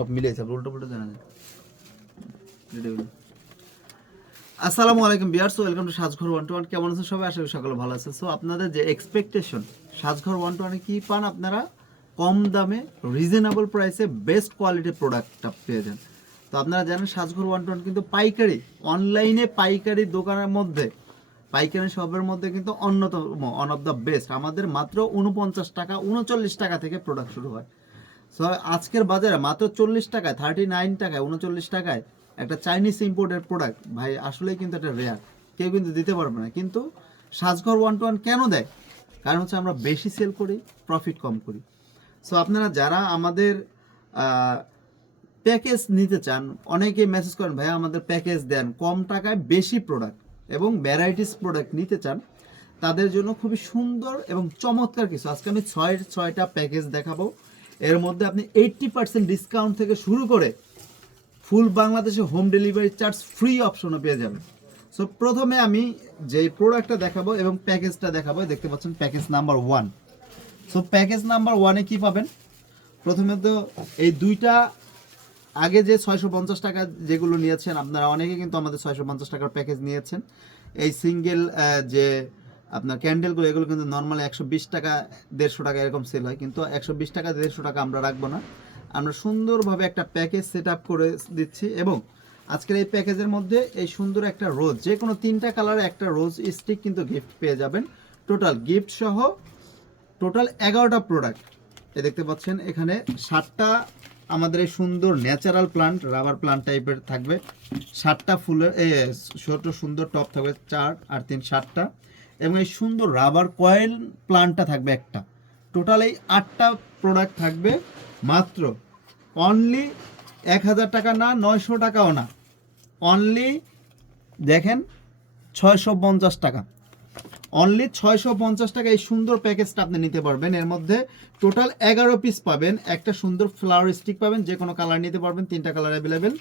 সব মিলে আছে উল্টো পুল্টো জানা যায়। আসসালামু আলাইকুম ভিউয়ার্স, ওয়েলকাম টু সাজঘর 121। কেমন আছেন সবাই? আশা করি সকলে ভালো আছেন। সো আপনাদের যে এক্সপেকটেশন সাজঘর 121 কি পান আপনারা? কম দামে রিজনেবল প্রাইসে বেস্ট কোয়ালিটির প্রোডাক্টটা পেয়ে যান। তো আপনারা জানেন সাজঘর 121 কিন্তু পাইকারি অনলাইনে পাইকারি দোকানের মধ্যে পাইকারি শপের মধ্যে কিন্তু অন্যতম ওয়ান অফ দ্য বেস্ট। আমাদের মাত্র 49 টাকা 39 টাকা থেকে প্রোডাক্ট শুরু হয়। সো আজকের বাজারে মাত্র 40 টাকায় 39 টাকায় 39 টাকায় একটা চাইনিজ ইম্পোর্টেড প্রোডাক্ট ভাই আসলেই কিন্তু একটা রেয়ার, কেউ কিন্তু দিতে পারবে না। কিন্তু সাজঘর 121 কেন দেয়? কারণ হচ্ছে আমরা বেশি সেল করি, প্রফিট কম করি। সো আপনারা যারা আমাদের প্যাকেজ নিতে চান, অনেকে মেসেজ করেন ভাই আমাদের প্যাকেজ দেন, কম টাকায় বেশি প্রোডাক্ট এবং ভ্যারাইটিস প্রোডাক্ট নিতে চান, তাদের জন্য খুবই সুন্দর এবং চমৎকার কিছু আজকে আমি ছয়টা প্যাকেজ দেখাবো। এর মধ্যে আপনি 80% ডিসকাউন্ট থেকে শুরু করে ফুল বাংলাদেশে হোম ডেলিভারি চার্জ ফ্রি অপশনও পেয়ে যাবেন। সো প্রথমে আমি যে প্রোডাক্টটা দেখাবো এবং প্যাকেজটা দেখাবো, দেখতে পাচ্ছেন package number 1। So package number 1-এ কি পাবেন? প্রথমে তো এই দুইটা আগে যে 650 টাকা যেগুলো নিয়েছেন আপনারা অনেকে কিন্তু আমাদের 650 টাকার প্যাকেজ নিয়েছেন। এই সিঙ্গেল যে আপনার ক্যান্ডেলগুলো এগুলো কিন্তু নর্মালি 120 টাকা 150 টাকা এরকম সেল হয়, কিন্তু 120 টাকা 150 টাকা আমরা রাখবো না। আমরা সুন্দরভাবে একটা প্যাকেজ সেট আপ করে দিচ্ছি এবং আজকের এই প্যাকেজের মধ্যে এই সুন্দর একটা রোজ, যে কোনো 3টা কালারে একটা রোজ স্টিক কিন্তু গিফট পেয়ে যাবেন। টোটাল গিফট সহ টোটাল 11টা প্রোডাক্ট। এ দেখতে পাচ্ছেন এখানে 7টা আমাদের এই সুন্দর ন্যাচারাল প্লান্ট রাবার প্লান্ট টাইপের থাকবে, 7টা ফুলের ছোট সুন্দর টপ থাকবে 4 আর 3 7টা, এবং এই সুন্দর রাবার কয়েল প্লান্টটা থাকবে একটা। টোটাল এই 8টা প্রোডাক্ট থাকবে মাত্র অনলি 1000 টাকা না, 900 টাকাও না, অনলি দেখেন 650 টাকা। অনলি 650 টাকা এই সুন্দর প্যাকেজটা আপনি নিতে পারবেন। এর মধ্যে টোটাল 11 পিস পাবেন, একটা সুন্দর ফ্লাওয়ার স্টিক পাবেন, যে কোনো কালার নিতে পারবেন, 3টা কালার অ্যাভেলেবেল,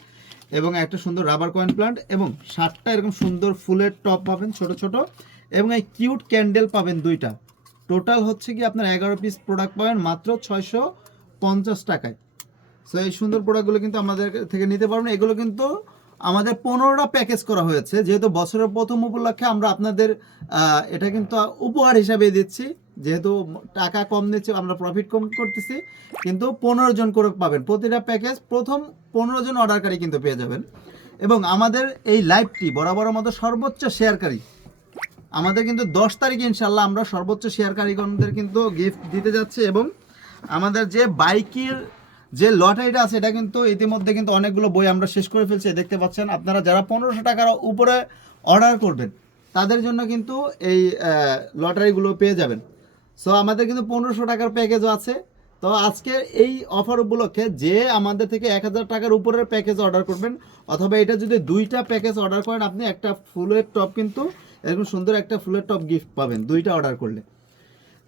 এবং একটা সুন্দর রাবার কয়েন প্লান্ট এবং 7টা এরকম সুন্দর ফুলের টপ পাবেন ছোট ছোট, এবং এই কিউট ক্যান্ডেল পাবেন 2টা। টোটাল হচ্ছে কি আপনার 11 পিস প্রোডাক্ট পাবেন মাত্র 650 টাকায়। সো এই সুন্দর প্রোডাক্টগুলো কিন্তু আমাদের থেকে নিতে পারবেন। এগুলো কিন্তু আমাদের 15টা প্যাকেজ করা হয়েছে, যেহেতু বছরের প্রথম উপলক্ষে আমরা আপনাদের এটা কিন্তু উপহার হিসাবে দিচ্ছি। যেহেতু টাকা কম নিচ্ছে, আমরা প্রফিট কম করতেছি, কিন্তু 15 জন করে পাবেন প্রতিটা প্যাকেজ। প্রথম 15 জন অর্ডারকারী কিন্তু পেয়ে যাবেন। এবং আমাদের এই লাইভটি বরাবরের মতো সর্বোচ্চ শেয়ারকারী আমাদের কিন্তু 10 তারিখে ইনশাল্লাহ আমরা সর্বোচ্চ শেয়ারকারীগণদের কিন্তু গিফট দিতে যাচ্ছি। এবং আমাদের যে বাইকের যে লটারিটা আছে এটা কিন্তু ইতিমধ্যে কিন্তু অনেকগুলো বই আমরা শেষ করে ফেলছি, দেখতে পাচ্ছেন। আপনারা যারা 1500 টাকার উপরে অর্ডার করবেন তাদের জন্য কিন্তু এই লটারিগুলো পেয়ে যাবেন। সো আমাদের কিন্তু 1500 টাকার প্যাকেজও আছে। তো আজকে এই অফার উপলক্ষে যে আমাদের থেকে 1000 টাকার উপরের প্যাকেজ অর্ডার করবেন, অথবা এটা যদি 2টা প্যাকেজ অর্ডার করেন, আপনি একটা ফুলের টপ কিন্তু এরকম সুন্দর একটা ফুলের টপ গিফট পাবেন 2টা অর্ডার করলে,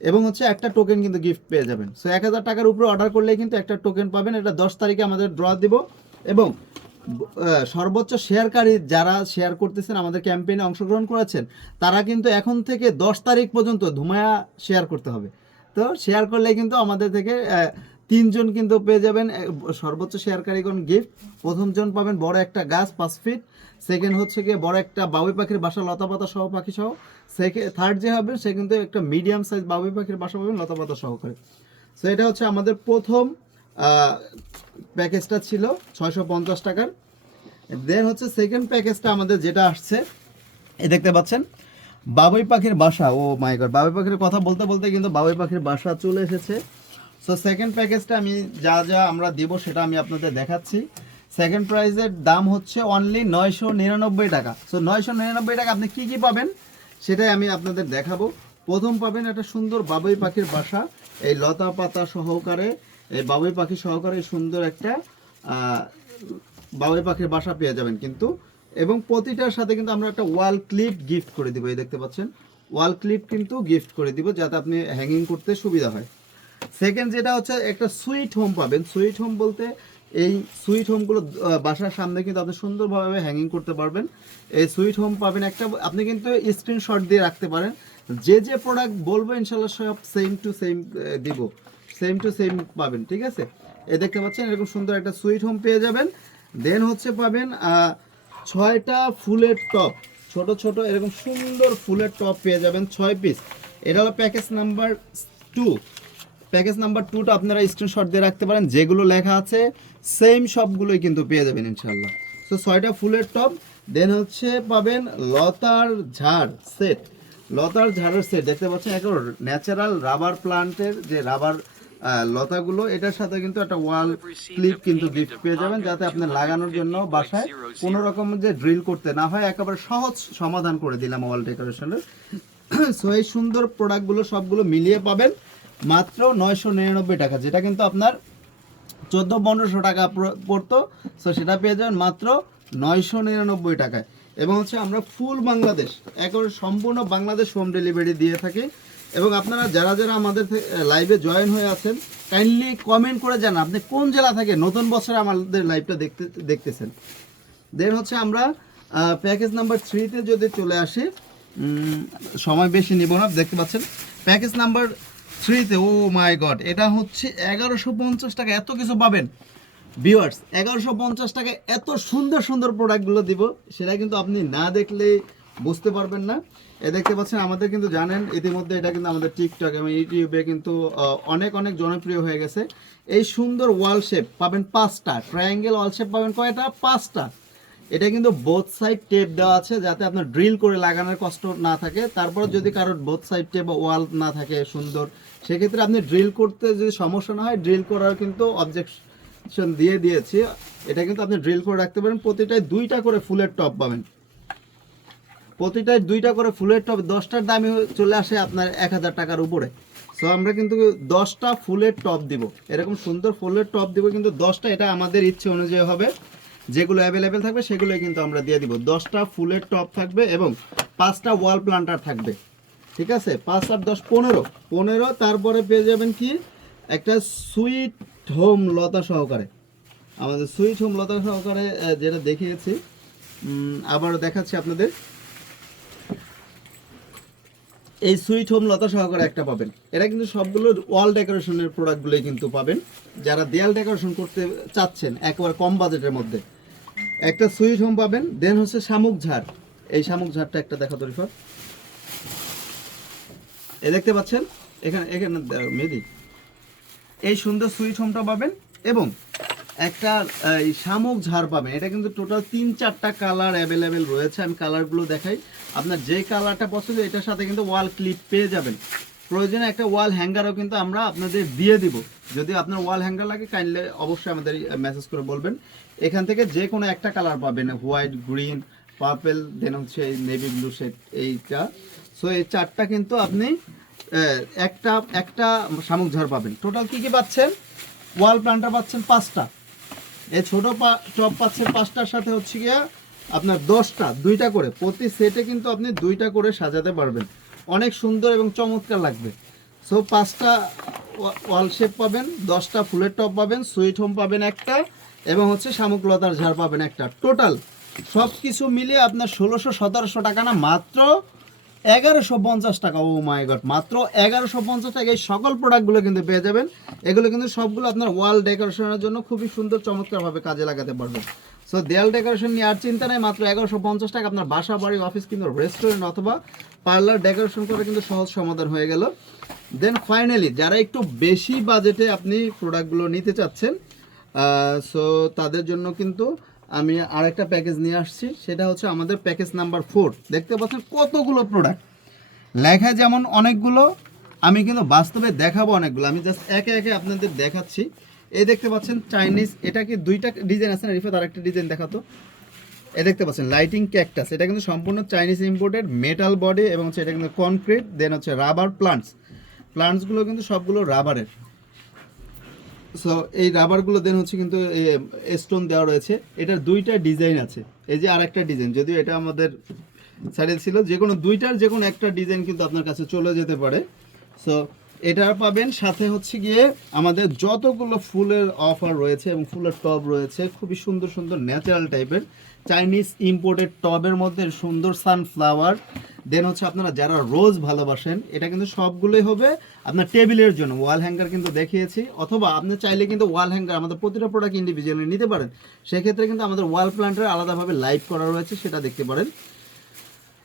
এবং হচ্ছে একটা টোকেন কিন্তু গিফট পেয়ে যাবেন। সো 1000 টাকার উপরে অর্ডার করলে কিন্তু একটা টোকেন পাবেন। এটা 10 তারিখে আমাদের ড্র দিব। এবং সর্বোচ্চ শেয়ারকারী যারা শেয়ার করতেছেন, আমাদের ক্যাম্পেইনে অংশগ্রহণ করেছেন, তারা কিন্তু এখন থেকে 10 তারিখ পর্যন্ত ধুমায়া শেয়ার করতে হবে। তো শেয়ার করলে কিন্তু আমাদের থেকে 3 জন কিন্তু পেয়ে যাবেন সর্বোচ্চ শেয়ারকারীগণ গিফট। প্রথম জন পাবেন বড় একটা গাছ 5 ফিট, সেকেন্ড হচ্ছে গিয়ে বড় একটা বাবুই পাখির বাসা লতাপাতা সহ পাখি সহ, থার্ড যে হবে সে কিন্তু একটা মিডিয়াম সাইজ বাবুই পাখির বাসা পাবেন লতাপাতা সহকারে। সো এটা হচ্ছে আমাদের প্রথম প্যাকেজটা ছিল 650 টাকার। দেন হচ্ছে সেকেন্ড প্যাকেজটা আমাদের যেটা আসছে, এই দেখতে পাচ্ছেন বাবুই পাখির বাসা। ও মাই গড, বাবুই পাখির কথা বলতে বলতে কিন্তু বাবুই পাখির বাসা চলে এসেছে। সো সেকেন্ড প্যাকেজটা আমি যা যা আমরা দিব সেটা আমি আপনাদের দেখাচ্ছি। সেকেন্ড প্রাইজের দাম হচ্ছে অনলি 999 টাকা। সো 999 টাকা আপনি কি কি পাবেন সেটাই আমি আপনাদের দেখাবো। প্রথম পাবেন একটা সুন্দর বাবুই পাখির বাসা, এই লতা পাতা সহকারে, এই বাবুই পাখি সহকারে সুন্দর একটা বাবুই পাখির বাসা পেয়ে যাবেন কিন্তু। এবং প্রতিটার সাথে কিন্তু আমরা একটা ওয়াল ক্লিপ গিফট করে দিব। এই দেখতে পাচ্ছেন ওয়াল ক্লিপ কিন্তু গিফট করে দিব, যাতে আপনি হ্যাঙ্গিং করতে সুবিধা হয়। সেকেন্ড যেটা হচ্ছে একটা সুইট হোম পাবেন। সুইট হোম বলতে এই সুইট হোমগুলো বাসার সামনে কিন্তু আপনি সুন্দরভাবে হ্যাঙ্গিং করতে পারবেন। এই সুইট হোম পাবেন একটা, আপনি কিন্তু স্ক্রিনশট দিয়ে রাখতে পারেন। যে যে প্রোডাক্ট বলবো ইনশাল্লাহ সব সেম টু সেম দিব, সেম টু সেম পাবেন, ঠিক আছে। এই দেখতে পাচ্ছেন এরকম সুন্দর একটা সুইট হোম পেয়ে যাবেন। দেন হচ্ছে পাবেন 6টা ফুলের টপ, ছোট ছোট এরকম সুন্দর ফুলের টপ পেয়ে যাবেন 6 পিস। এটা হলো প্যাকেজ নাম্বার 2। প্যাকেজ নাম্বার 2টা আপনারা স্ক্রিনশট দিয়ে রাখতে পারেন, যেগুলো লেখা আছে সেম সবগুলোই কিন্তু পেয়ে যাবেন ইনশাল্লাহ। সো 6টা ফুলের টপ। দেন হচ্ছে পাবেন লতার ঝাড় সেট, লতার ঝাড়ের সেট দেখতে পাচ্ছেন একবার ন্যাচারাল রাবার প্লান্টের যে রাবার লতাগুলো, এটার সাথে কিন্তু একটা ওয়াল ক্লিপ কিন্তু গিফট পেয়ে যাবেন, যাতে আপনি লাগানোর জন্য বাসায় কোনো রকম যে ড্রিল করতে না হয়, একেবারে সহজ সমাধান করে দিলাম ওয়াল ডেকোরেশনের। সো এই সুন্দর প্রোডাক্টগুলো সবগুলো মিলিয়ে পাবেন মাত্র 999 টাকা, যেটা কিন্তু আপনার 1400-1500 টাকা পড়তো। সো সেটা পেয়ে যাবেন মাত্র 999 টাকায়। এবং হচ্ছে আমরা ফুল বাংলাদেশ, একেবারে সম্পূর্ণ বাংলাদেশ হোম ডেলিভারি দিয়ে থাকি। এবং আপনারা যারা যারা আমাদের লাইভে জয়েন হয়ে আছেন, কাইন্ডলি কমেন্ট করে জানান আপনি কোন জেলা থেকে নতুন বছরে আমাদের লাইভটা দেখতেছেন। দেন হচ্ছে আমরা প্যাকেজ নাম্বার 3-তে যদি চলে আসি, সময় বেশি নিব না, দেখতে পাচ্ছেন প্যাকেজ নাম্বার 3-তে, ও মাই গড, এটা হচ্ছে 1150 টাকা। এত কিছু পাবেন ভিউয়ার্স, 1150 টাকায় এত সুন্দর সুন্দর প্রোডাক্টগুলো দিব, সেটা কিন্তু আপনি না দেখলে বুঝতে পারবেন না। এ দেখতে পাচ্ছেন আমাদের কিন্তু জানেন ইতিমধ্যে এটা কিন্তু আমাদের টিকটক এবং ইউটিউবে কিন্তু অনেক অনেক জনপ্রিয় হয়ে গেছে। এই সুন্দর ওয়াল শেপ পাবেন 5টা, ট্রায়াঙ্গেল ওয়াল শেপ পাবেন কয়টা? 5টা। এটা কিন্তু বোথ সাইড টেপ দেওয়া আছে, যাতে আপনার ড্রিল করে লাগানোর কষ্ট না থাকে। তারপর যদি কারোর বোথ সাইড টেপ বা ওয়াল না থাকে সুন্দর, সেক্ষেত্রে আপনি ড্রিল করতে যদি সমস্যা না হয়, ড্রিল করার কিন্তু অবজেকশন দিয়ে দিয়েছি। এটা কিন্তু আপনি ড্রিল করে রাখতে পারেন। প্রতিটায় 2টা করে ফুলের টপ পাবেন, প্রতিটায় 2টা করে ফুলের টপ। 10টার দামই চলে আসে আপনার 1000 টাকার উপরে। সো আমরা কিন্তু 10টা ফুলের টপ দিব, এরকম সুন্দর ফুলের টপ দিব কিন্তু 10টা। এটা আমাদের ইচ্ছে অনুযায়ী হবে, যেগুলো অ্যাভেলেবেল থাকবে সেগুলোই কিন্তু আমরা দিয়ে দিব। 10টা ফুলের টপ থাকবে এবং 5টা ওয়াল প্লান্টার থাকবে, ঠিক আছে? 5 আর 10 15। তারপরে পেয়ে যাবেন কি একটা সুইট হোম লতা সহকারে, আমাদের সুইট হোম লতা সহকারে যেটা দেখিয়েছি, আবারও দেখাচ্ছি আপনাদের। এই সুইট হোম লতা সহকারে একটা পাবেন। এটা কিন্তু সবগুলো ওয়াল ডেকোরেশনের প্রোডাক্টগুলোই কিন্তু পাবেন, যারা দেয়াল ডেকোরেশন করতে চাচ্ছেন একেবারে কম বাজেটের মধ্যে। একটা সুইট হোম পাবেন। দেন হচ্ছে শামুক ঝাড়, এই শামুক ঝাড়টা একটা দেখা তো রিফার, এই দেখতে পাচ্ছেন এখানে এখানে মেদি, এই সুন্দর সুইট হোমটা পাবেন এবং একটা এই শামুক ঝাড় পাবেন। এটা কিন্তু টোটাল 3-4টা কালার অ্যাভেলেবেল রয়েছে, আমি কালারগুলো দেখাই। আপনার যে কালারটা পছন্দ এটার সাথে কিন্তু ওয়াল ক্লিপ পেয়ে যাবেন। প্রয়োজনে একটা ওয়াল হ্যাঙ্গারও কিন্তু আমরা আপনাদের দিয়ে দিব। যদি আপনার ওয়াল হ্যাঙ্গার লাগে কাইন্ডলি অবশ্যই আমাদের মেসেজ করে বলবেন। এখান থেকে যে কোনো একটা কালার পাবেন, হোয়াইট, গ্রিন, পার্পেল, দেন হচ্ছে এই নেভি ব্লু শেড, এইটা। সো এই 4টা কিন্তু আপনি একটা একটা শামুক ঝাড় পাবেন। টোটাল কি কি পাচ্ছেন? ওয়াল প্লান্টার পাচ্ছেন 5টা, এই ছোট টপ পাচ্ছেন 5টার সাথে হচ্ছে গিয়া আপনার 10টা, 2টা করে প্রতি সেটে কিন্তু আপনি 2টা করে সাজাতে পারবেন, অনেক সুন্দর এবং চমৎকার লাগবে। সো 5টা ওয়াল শেপ পাবেন, 10টা ফুলের টপ পাবেন, সুইট হোম পাবেন একটা, এবং হচ্ছে শামুক লতার ঝাড় পাবেন একটা। টোটাল সব কিছু মিলিয়ে আপনার 1600-1700 টাকা না, মাত্র 1150 টাকা। ও মাই গড, মাত্র 1150 টাকা এই সকল প্রোডাক্টগুলো কিন্তু পেয়ে যাবেন। এগুলো কিন্তু সবগুলো আপনার ওয়াল ডেকোরেশনের জন্য খুবই সুন্দর চমৎকারভাবে কাজে লাগাতে পারবেন। সো দেয়াল ডেকোরেশন নিয়ে আর চিন্তা নেই, মাত্র 1150 টাকা আপনার বাসা, বাড়ি, অফিস কিন্তু রেস্টুরেন্ট অথবা পার্লার ডেকোরেশন করে কিন্তু সহজ সমাধান হয়ে গেল। দেন ফাইনালি যারা একটু বেশি বাজেটে আপনি প্রোডাক্টগুলো নিতে চাচ্ছেন, সো তাদের জন্য কিন্তু আমি আরেকটা প্যাকেজ নিয়ে আসছি, সেটা হচ্ছে আমাদের প্যাকেজ নাম্বার 4। দেখতে পাচ্ছেন কতগুলো প্রোডাক্ট লেখা, যেমন অনেকগুলো, আমি কিন্তু বাস্তবে দেখাবো অনেকগুলো। আমি জাস্ট একে একে আপনাদের দেখাচ্ছি। এই দেখতে পাচ্ছেন চাইনিজ, এটা কি 2টা ডিজাইন আছে না রিফাত? আরেকটা ডিজাইন দেখাতো। এই দেখতে পাচ্ছেন লাইটিং ক্যাকটাস, এটা কিন্তু সম্পূর্ণ চাইনিজ ইম্পোর্টেড, মেটাল বডি এবং হচ্ছে এটা কিন্তু কনক্রিট। দেন হচ্ছে রাবার প্লান্টসগুলো কিন্তু সবগুলো রাবারের। সো এই রাবারগুলো দেন হচ্ছে কিন্তু স্টোন দেওয়া রয়েছে। এটার 2টা ডিজাইন আছে, এই যে আরেকটা ডিজাইন, যদিও এটা আমাদের সাইডে ছিল। যে কোনো 2টার যে কোনো একটা ডিজাইন কিন্তু আপনার কাছে চলে যেতে পারে। সো এটা পাবেন সাথে হচ্ছে গিয়ে আমাদের যতগুলো ফুলের অফার রয়েছে এবং ফুলের টব রয়েছে খুবই সুন্দর সুন্দর ন্যাচারাল টাইপের চাইনিজ ইম্পোর্টেড টবের মধ্যে সুন্দর সানফ্লাওয়ার। দেন হচ্ছে আপনারা যারা রোজ ভালোবাসেন এটা কিন্তু সবগুলোই হবে আপনার টেবিলের জন্য। ওয়াল হ্যাঙ্গার কিন্তু দেখিয়েছি, অথবা আপনি চাইলে কিন্তু ওয়াল হ্যাঙ্গার আমাদের প্রতিটা প্রোডাক্ট ইন্ডিভিজুয়ালি নিতে পারেন। সেক্ষেত্রে কিন্তু আমাদের ওয়াল প্ল্যান্টের আলাদাভাবে লাইভ করা রয়েছে, সেটা দেখতে পারেন।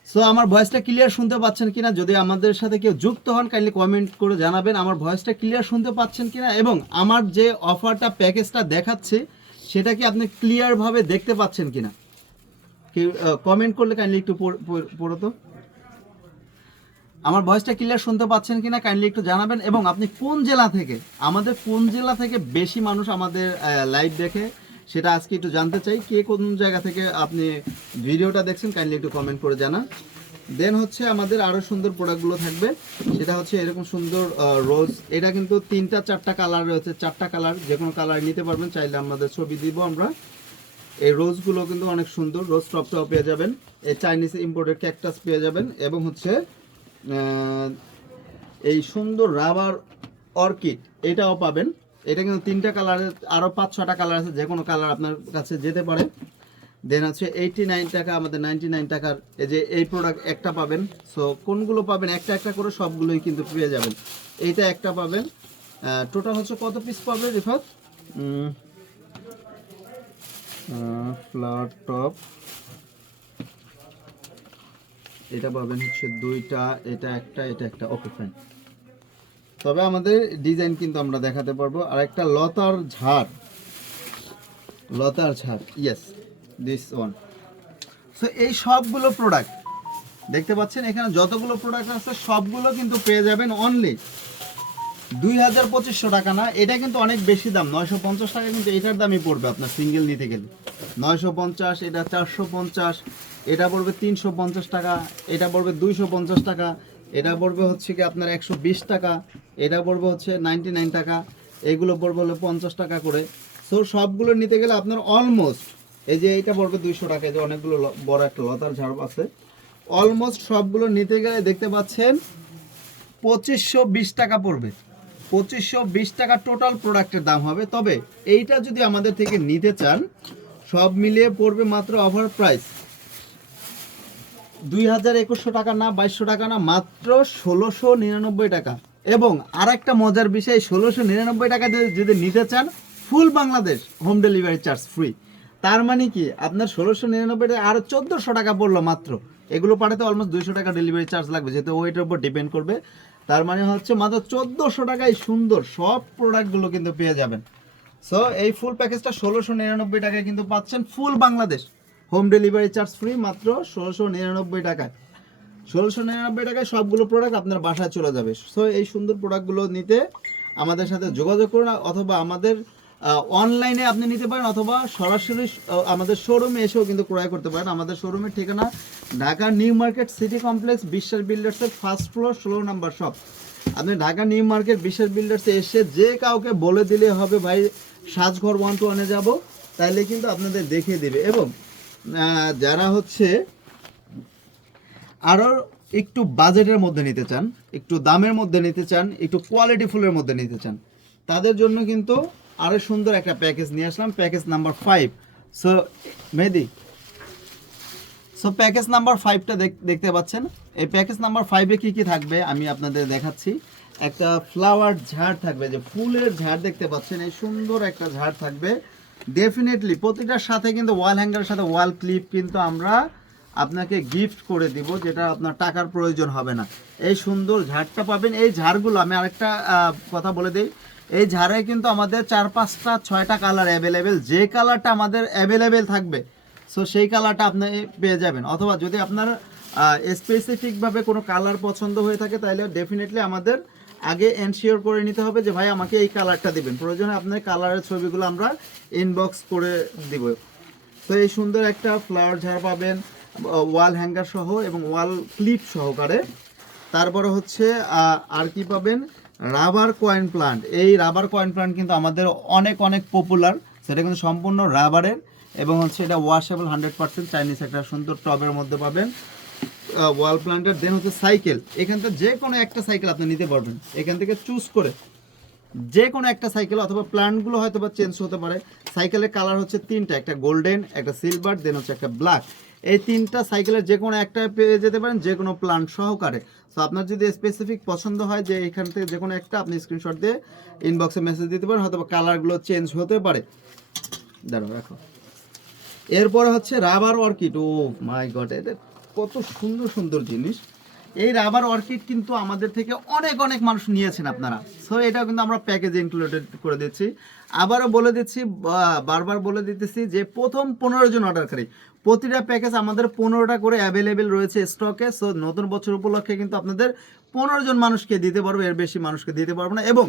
সো আমার ভয়েসটা ক্লিয়ার শুনতে পাচ্ছেন কিনা, যদি আমাদের সাথে কেউ যুক্ত হন কাইন্ডলি কমেন্ট করে জানাবেন আমার ভয়েসটা ক্লিয়ার শুনতে পাচ্ছেন কিনা, এবং আমার যে অফারটা প্যাকেজটা দেখাচ্ছে সেটা কি আপনি ক্লিয়ারভাবে দেখতে পাচ্ছেন কিনা, কি কমেন্ট করলে কাইন্ডলি একটু পড়ো তো। আমার ভয়েসটা ক্লিয়ার শুনতে পাচ্ছেন কিনা কাইন্ডলি একটু জানাবেন, এবং আপনি কোন জেলা থেকে, আমাদের কোন জেলা থেকে বেশি মানুষ আমাদের লাইভ দেখে সেটা আজকে একটু জানতে চাই। কে কোন জায়গা থেকে আপনি ভিডিওটা দেখছেন কাইন্ডলি একটু কমেন্ট করে জানান। দেন হচ্ছে আমাদের আরও সুন্দর প্রোডাক্টগুলো থাকবে, সেটা হচ্ছে এরকম সুন্দর রোজ। এটা কিন্তু 3-4টা কালার রয়েছে, 4টা কালার, যে কোনো কালার নিতে পারবেন, চাইলে আমাদের ছবি দিব আমরা। এই রোজগুলো কিন্তু অনেক সুন্দর, রোজ টপটাও পেয়ে যাবেন, এই চাইনিজ ইম্পোর্টেড ক্যাকটাস পেয়ে যাবেন, এবং হচ্ছে এই সুন্দর রাবার অর্কিড এটাও পাবেন। এটা কিন্তু 3টা কালারের, আরও 5-6টা কালার আছে, যে কোনো কালার আপনার কাছে যেতে পারে। দেন হচ্ছে 89 টাকা, আমাদের 99 টাকার এই যে এই প্রোডাক্ট একটা পাবেন। সো কোনগুলো পাবেন, একটা একটা করে সবগুলোই কিন্তু পেয়ে যাবেন। এইটা একটা পাবেন, টোটাল হচ্ছে কত পিস পাবে রিফাত? ফ্লাওয়ার টপ এটা পাবেন হচ্ছে 2টা, এটা একটা, এটা একটা, ওকে ফাইন। তবে আমাদের ডিজাইন কিন্তু আমরা দেখাতে পারবো। আর একটা লতার ঝাড়, লতার ঝাড়, ইয়েস দিস ওয়ান। সো এই সবগুলো প্রোডাক্ট দেখতে পাচ্ছেন এখানে যতগুলো প্রোডাক্ট আছে সবগুলো কিন্তু পেয়ে যাবেন অনলি 2200 টাকা না, এটা কিন্তু অনেক বেশি দাম, 950 টাকা কিন্তু এটার দামই পড়বে আপনার সিঙ্গেল নিতে গেলে। 950, এটা 450, এটা পড়বে 350 টাকা, এটা পড়বে 250 টাকা, এটা পড়বে হচ্ছে কি আপনার 120 টাকা, এটা পড়বে হচ্ছে 99 টাকা, এগুলো পড়বে হলো 50 টাকা করে। সো সবগুলো নিতে গেলে আপনার অলমোস্ট, এই যে এইটা পড়বে 200 টাকা, এই যে অনেকগুলো বড় একটা লতার ঝাড় আছে, অলমোস্ট সবগুলো নিতে গেলে দেখতে পাচ্ছেন 2520 টাকা পড়বে। 2520 টাকা টোটাল প্রোডাক্টের দাম হবে। তবে এইটা যদি আমাদের থেকে নিতে চান সব মিলিয়ে পড়বে মাত্র অফার প্রাইস 2100 টাকা না, 2200 টাকা না, মাত্র 1699 টাকা। এবং আর একটা মজার বিষয়, 1699 টাকা যদি নিতে চান full Bangladesh home delivery charge free. তার মানে কি আপনার 1699 টাকা আরও 1400 টাকা পড়লো মাত্র। এগুলো পাঠাতে অলমোস্ট 200 টাকা ডেলিভারি চার্জ লাগবে, যেহেতু ওইটার উপর ডিপেন্ড করবে। তার মানে হচ্ছে মাত্র 1400 টাকায় সুন্দর সব প্রোডাক্টগুলো কিন্তু পেয়ে যাবেন। সো এই ফুল প্যাকেজটা 1699 টাকায় কিন্তু পাচ্ছেন full Bangladesh home delivery charge free, মাত্র 1699 টাকায়। 1699 টাকায় সবগুলো প্রোডাক্ট আপনার বাসায় চলে যাবে। সো এই সুন্দর প্রোডাক্টগুলো নিতে আমাদের সাথে যোগাযোগ করুন, অথবা আমাদের অনলাইনে আপনি নিতে পারেন, অথবা সরাসরি আমাদের শোরুমে এসেও কিন্তু ক্রয় করতে পারেন। আমাদের শোরুমের ঠিকানা Dhaka new market city complex, বিশ্বাস বিল্ডার্সের ফার্স্ট ফ্লোর 16 নাম্বার শপ। আপনি ঢাকা নিউ মার্কেট বিশ্বাস বিল্ডার্সে এসে যে কাউকে বলে দিলে হবে ভাই সাজঘর 121-এ যাব, তাইলে কিন্তু আপনাদের দেখিয়ে দেবে। এবং যারা হচ্ছে আরও একটু বাজেটের মধ্যে নিতে চান, একটু দামের মধ্যে নিতে চান, একটু কোয়ালিটি ফুলের মধ্যে নিতে চান, তাদের জন্য কিন্তু আরও সুন্দর একটা প্যাকেজ নিয়ে আসলাম, প্যাকেজ নাম্বার 5। সো মেহেদি, সো প্যাকেজ নাম্বার 5টা দেখতে পাচ্ছেন। এই প্যাকেজ নাম্বার 5-এ কী কী থাকবে আমি আপনাদের দেখাচ্ছি। একটা ফ্লাওয়ার ঝাড় থাকবে, যে ফুলের ঝাড় দেখতে পাচ্ছেন, এই সুন্দর একটা ঝাড় থাকবে। ডেফিনেটলি প্রতিটার সাথে কিন্তু ওয়াল হ্যাঙ্গারের সাথে ওয়াল ক্লিপ কিন্তু আমরা আপনাকে গিফট করে দিব, যেটা আপনার টাকার প্রয়োজন হবে না। এই সুন্দর ঝাড়টা পাবেন। এই ঝাড়গুলো আমি আরেকটা কথা বলে দিই, এই ঝাড়ে কিন্তু আমাদের 4-5-6টা কালার অ্যাভেলেবেল, যে কালারটা আমাদের অ্যাভেলেবেল থাকবে সো সেই কালারটা আপনি পেয়ে যাবেন। অথবা যদি আপনার স্পেসিফিকভাবে কোনো কালার পছন্দ হয়ে থাকে তাহলে ডেফিনেটলি আমাদের আগে এনশিওর করে নিতে হবে যে ভাই আমাকে এই কালারটা দিবেন, প্রয়োজনে আপনার কালারের ছবিগুলো আমরা ইনবক্স করে দিব। তো এই সুন্দর একটা ফ্লাওয়ার ঝাড় পাবেন ওয়াল হ্যাঙ্গার সহ এবং ওয়াল ক্লিপ সহকারে। তারপরে হচ্ছে আর কি পাবেন, রাবার কয়েন প্লান্ট। এই রাবার কয়েন প্লান্ট কিন্তু আমাদের অনেক অনেক পপুলার, সেটা কিন্তু সম্পূর্ণ রাবারের এবং হচ্ছে এটা ওয়াশেবল 100% চাইনিজ, একটা সুন্দর টবের মধ্যে পাবেন। ওয়াল প্ল্যান্টার, দেন হচ্ছে সাইকেল। এখান থেকে যে কোনো একটা সাইকেল আপনি নিতে পারবেন, এখান থেকে চুজ করে যে কোনো একটা সাইকেল, অথবা প্ল্যান্টগুলো হয়তো বা চেঞ্জ হতে পারে। সাইকেলের কালার হচ্ছে তিনটা, একটা গোল্ডেন, একটা সিলভার, দেন হচ্ছে একটা ব্ল্যাক। এই তিনটা সাইকেলের যে কোনো একটা পেয়ে যেতে পারেন, যে কোনো প্ল্যান্ট সহকারে। সো আপনার যদি স্পেসিফিক পছন্দ হয় যে এখান থেকে যে কোনো একটা, আপনি স্ক্রিনশট দিয়ে ইনবক্সে মেসেজ দিতে পারেন, হয়তো বা কালারগুলো চেঞ্জ হতে পারে। দাঁড়াও রাখো। এরপরে হচ্ছে রাবার অর্কিড। ও মাই গড, এটা কত সুন্দর সুন্দর জিনিস। এই রাবার অর্কিড কিন্তু আমাদের থেকে অনেক অনেক মানুষ নিয়েছেন আপনারা। সো এটা কিন্তু আমরা প্যাকেজে ইনক্লুডেড করে দিচ্ছি। আবারও বলে দিচ্ছি, বারবার বলে দিতেছি যে প্রথম 15 জন অর্ডারকারী, প্রতিটা প্যাকেজ আমাদের 15টা করে অ্যাভেলেবেল রয়েছে স্টকে। সো নতুন বছর উপলক্ষে কিন্তু আপনাদের 15 জন মানুষকে দিতে পারবো, এর বেশি মানুষকে দিতে পারবো না। এবং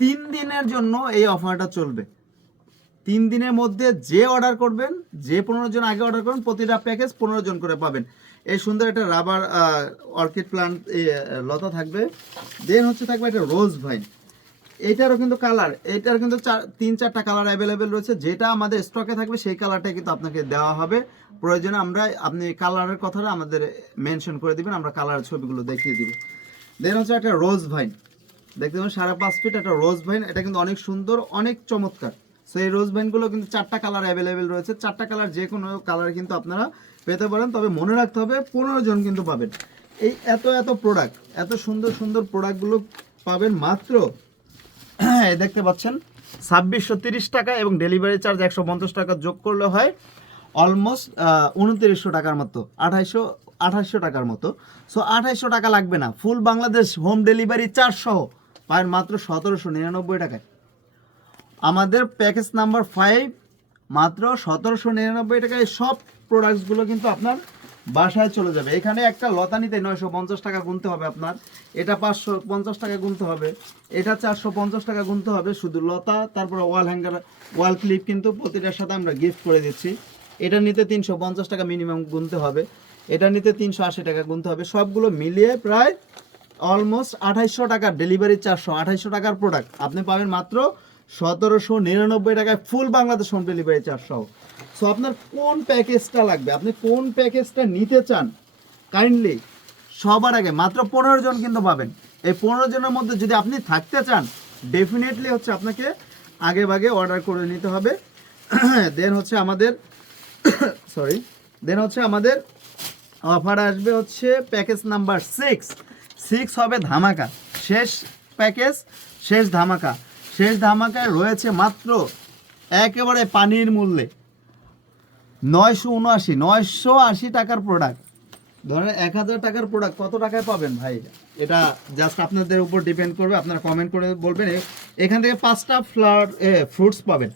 3 দিনের জন্য এই অফারটা চলবে। 3 দিনের মধ্যে যে অর্ডার করবেন, যে 15 জন আগে অর্ডার করবেন, প্রতিটা প্যাকেজ 15 জন করে পাবেন। এই সুন্দর একটা রাবার অর্কিড প্লান্ট লতা থাকবে। দেন হচ্ছে থাকবে একটা রোজ ভাইন। এটারও কিন্তু কালার, এটার কিন্তু 3-4টা কালার অ্যাভেলেবেল রয়েছে। যেটা আমাদের স্টকে থাকবে সেই কালারটাই কিন্তু আপনাকে দেওয়া হবে। প্রয়োজনে আপনি কালারের কথাটা আমাদের মেনশন করে দিবেন, আমরা কালারের ছবিগুলো দেখিয়ে দিব। দেন হচ্ছে একটা রোজ ভাইন, দেখতে পাবেন 5.5 ফিট একটা রোজ ভাইন। এটা কিন্তু অনেক সুন্দর, অনেক চমৎকার। সো এই রোজ ভাইনগুলো কিন্তু 4টা কালার অ্যাভেলেবেল রয়েছে। 4টা কালার যে কোনো কালার কিন্তু আপনারা পেতে পারেন, তবে মনে রাখতে হবে 15 জন কিন্তু পাবেন। এই এত প্রোডাক্ট, এত সুন্দর সুন্দর প্রোডাক্টগুলো পাবেন মাত্র দেখতে পাচ্ছেন 2630 টাকা, এবং ডেলিভারি চার্জ 150 টাকা যোগ করলে হয় অলমোস্ট 2900 টাকার মতো, 2800 টাকার মতো। সো 2800 টাকা লাগবে না, ফুল বাংলাদেশ হোম ডেলিভারি চার্জ সহ পাবেন মাত্র 1799 টাকায়। আমাদের প্যাকেজ নাম্বার 5 মাত্র 1799 টাকায় সব প্রোডাক্টসগুলো কিন্তু আপনার বাসায় চলে যাবে। এখানে একটা লতা নিতে 950 টাকা গুনতে হবে আপনার, এটা 550 টাকা গুনতে হবে, এটা 450 টাকা গুনতে হবে শুধু লতা। তারপরে ওয়াল হ্যাঙ্গার, ওয়াল ক্লিপ কিন্তু প্রতিটার সাথে আমরা গিফট করে দিচ্ছি। এটা নিতে 350 টাকা মিনিমাম গুনতে হবে, এটা নিতে 380 টাকা গুনতে হবে। সবগুলো মিলিয়ে প্রায় অলমোস্ট 2800 টাকার ডেলিভারি চার্জ, 2800 টাকার প্রোডাক্ট আপনি পাবেন মাত্র 1799 টাকায়, ফুল বাংলাদেশ হোম ডেলিভারি চার্জ সহ। সো আপনার কোন প্যাকেজটা লাগবে, আপনি কোন প্যাকেজটা নিতে চান, কাইন্ডলি সবার আগে মাত্র 15 জন কিন্তু পাবেন। এই 15 জনের মধ্যে যদি আপনি থাকতে চান, ডেফিনেটলি হচ্ছে আপনাকে আগে ভাগে অর্ডার করে নিতে হবে। দেন হচ্ছে আমাদের আমাদের অফার আসবে হচ্ছে প্যাকেজ নাম্বার 6 হবে ধামাকা, শেষ প্যাকেজ, শেষ ধামাকা। শেষ ধামাকায় রয়েছে মাত্র একেবারে পানির মূল্যে 980 টাকার প্রোডাক্ট। ধরেন 1000 টাকার প্রোডাক্ট কত টাকায় পাবেন ভাই, এটা জাস্ট আপনাদের উপর ডিপেন্ড করবে। আপনারা কমেন্ট করে বলবেন। এখান থেকে 5টা ফ্রুটস পাবেন।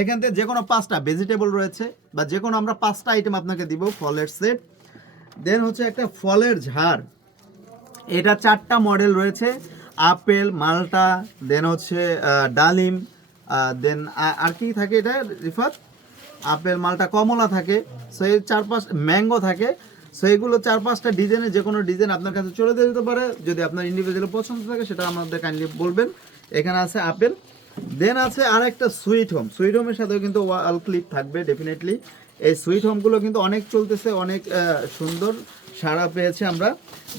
এখান থেকে যে কোনো 5টা ভেজিটেবল রয়েছে, বা যে কোনো আমরা 5টা আইটেম আপনাকে দিব, ফলের সেট। দেন হচ্ছে একটা ফলের ঝাড়, এটা 4টা মডেল রয়েছে, আপেল, মালটা, দেন হচ্ছে ডালিম, দেন আর কি থাকে এটা রিফাত, আপেল, মালটা, কমলা থাকে। সো এই 4-5 ম্যাঙ্গো থাকে। সো এগুলো 4-5টা ডিজাইনের যে কোনো ডিজাইন আপনার কাছে চলে যেতে পারে। যদি আপনার ইন্ডিভিজুয়াল পছন্দ থাকে সেটা আমাদের কাইন্ডলি বলবেন। এখানে আছে আপেল। দেন আছে আর একটা সুইট হোমের সাথেও কিন্তু ওয়াল ক্লিপ থাকবে ডেফিনেটলি। এই সুইট হোমগুলো কিন্তু অনেক চলতেছে, অনেক সুন্দর সাড়া পেয়েছে আমরা।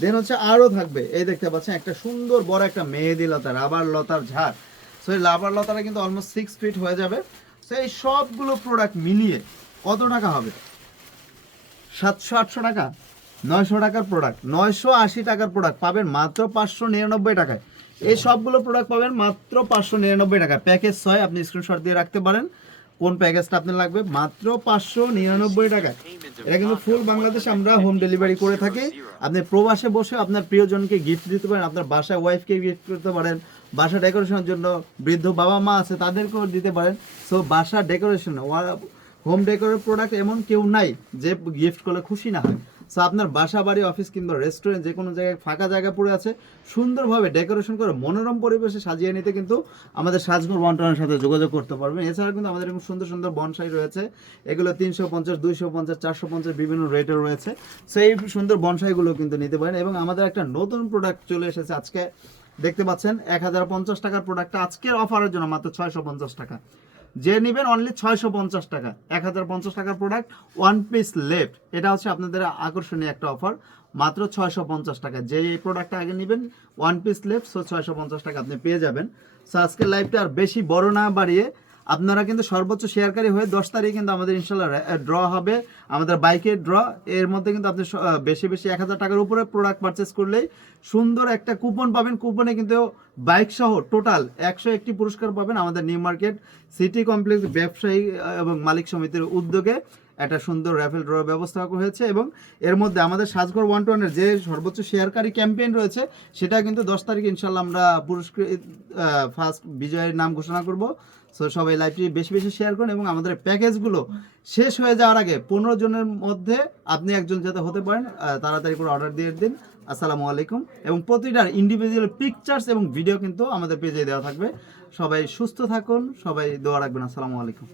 দেন হচ্ছে আরও থাকবে, এই দেখতে পাচ্ছেন একটা সুন্দর বড় একটা মেহেদি লতা, রাবার লতার ঝাড়। সো এই রাবার লতাটা কিন্তু অলমোস্ট 6 ফিট হয়ে যাবে। সো এই সবগুলো প্রোডাক্ট মিলিয়ে কত টাকা হবে, 700-800 টাকা, 900 টাকার প্রোডাক্ট, 980 টাকার প্রোডাক্ট পাবেন মাত্র 599 টাকায়। এই সবগুলো প্রোডাক্ট পাবেন মাত্র 599 টাকায়। প্যাকেজ 6 আপনি স্ক্রিনশট দিয়ে রাখতে পারেন কোন প্যাকেজটা আপনার লাগবে, মাত্র 599 টাকায়। এটা কিন্তু ফুল বাংলাদেশ আমরা হোম ডেলিভারি করে থাকি। আপনি প্রবাসে বসে আপনার প্রিয়জনকে গিফট দিতে পারেন, আপনার বাসায় ওয়াইফকে গিফট করতে পারেন, বাসা ডেকোরেশনের জন্য বৃদ্ধ বাবা মা আছে তাদেরকেও দিতে পারেন। সো বাসা ডেকোরেশন, হোম ডেকোরের প্রোডাক্ট এমন কেউ নাই যে গিফট করলে খুশি না হয়। সো আপনার বাসা, বাড়ি, অফিস কিংবা রেস্টুরেন্ট যে কোনো জায়গায় ফাঁকা জায়গা পড়ে আছে, সুন্দরভাবে ডেকোরেশন করে মনোরম পরিবেশে সাজিয়ে নিতে কিন্তু আমাদের সাজঘর বন্টনের সাথে যোগাযোগ করতে পারবেন। এছাড়া কিন্তু আমাদের এরকম সুন্দর সুন্দর বনসাই রয়েছে, এগুলো 350, 250, 450 বিভিন্ন রেটে রয়েছে। সো এই সুন্দর বনসাইগুলো কিন্তু নিতে পারেন। এবং আমাদের একটা নতুন প্রোডাক্ট চলে এসেছে আজকে, দেখতে পাচ্ছেন 1050 টাকার প্রোডাক্টটা আজকের অফারের জন্য মাত্র 650 টাকা। যে নেবেন অনলি 650 টাকা, 1050 টাকার প্রোডাক্ট, ওয়ান পিস লেফট। এটা হচ্ছে আপনাদের আকর্ষণীয় একটা অফার, মাত্র 650 টাকা। যে এই প্রোডাক্টটা আগে নেবেন ওয়ান পিস লেফট, সো 650 টাকা আপনি পেয়ে যাবেন। সো আজকের লাইভটা আর বেশি বড় না বাড়িয়ে আপনারা কিন্তু সর্বোচ্চ শেয়ারকারী হয়ে 10 তারিখে কিন্তু আমাদের ইনশাল্লাহ ড্র হবে, আমাদের বাইকের ড্র। এর মধ্যে কিন্তু আপনি বেশি বেশি 1000 টাকার উপরে প্রোডাক্ট পারচেস করলেই সুন্দর একটা কুপন পাবেন। কুপনে কিন্তু বাইক সহ টোটাল 101টি পুরস্কার পাবেন। আমাদের নিউ মার্কেট সিটি কমপ্লেক্স ব্যবসায়ী এবং মালিক সমিতির উদ্যোগে একটা সুন্দর র্যাফেল ড্র ব্যবস্থা হয়েছে, এবং এর মধ্যে আমাদের সাজঘর 121-এর যে সর্বোচ্চ শেয়ারকারী ক্যাম্পেইন রয়েছে সেটা কিন্তু 10 তারিখ ইনশাল্লাহ আমরা পুরস্কৃত ফার্স্ট বিজয়ের নাম ঘোষণা করব। সো সবাই লাইভটি বেশি বেশি শেয়ার করুন, এবং আমাদের প্যাকেজগুলো শেষ হয়ে যাওয়ার আগে 15 জনের মধ্যে আপনি একজন যাতে হতে পারেন, তাড়াতাড়ি করে অর্ডার দিয়ে দিন। আসসালামু আলাইকুম। এবং প্রতিটার ইন্ডিভিজুয়াল পিকচার্স এবং ভিডিও কিন্তু আমাদের পেজে দেওয়া থাকবে। সবাই সুস্থ থাকুন, সবাই দোয়া রাখবেন। আসসালামু আলাইকুম।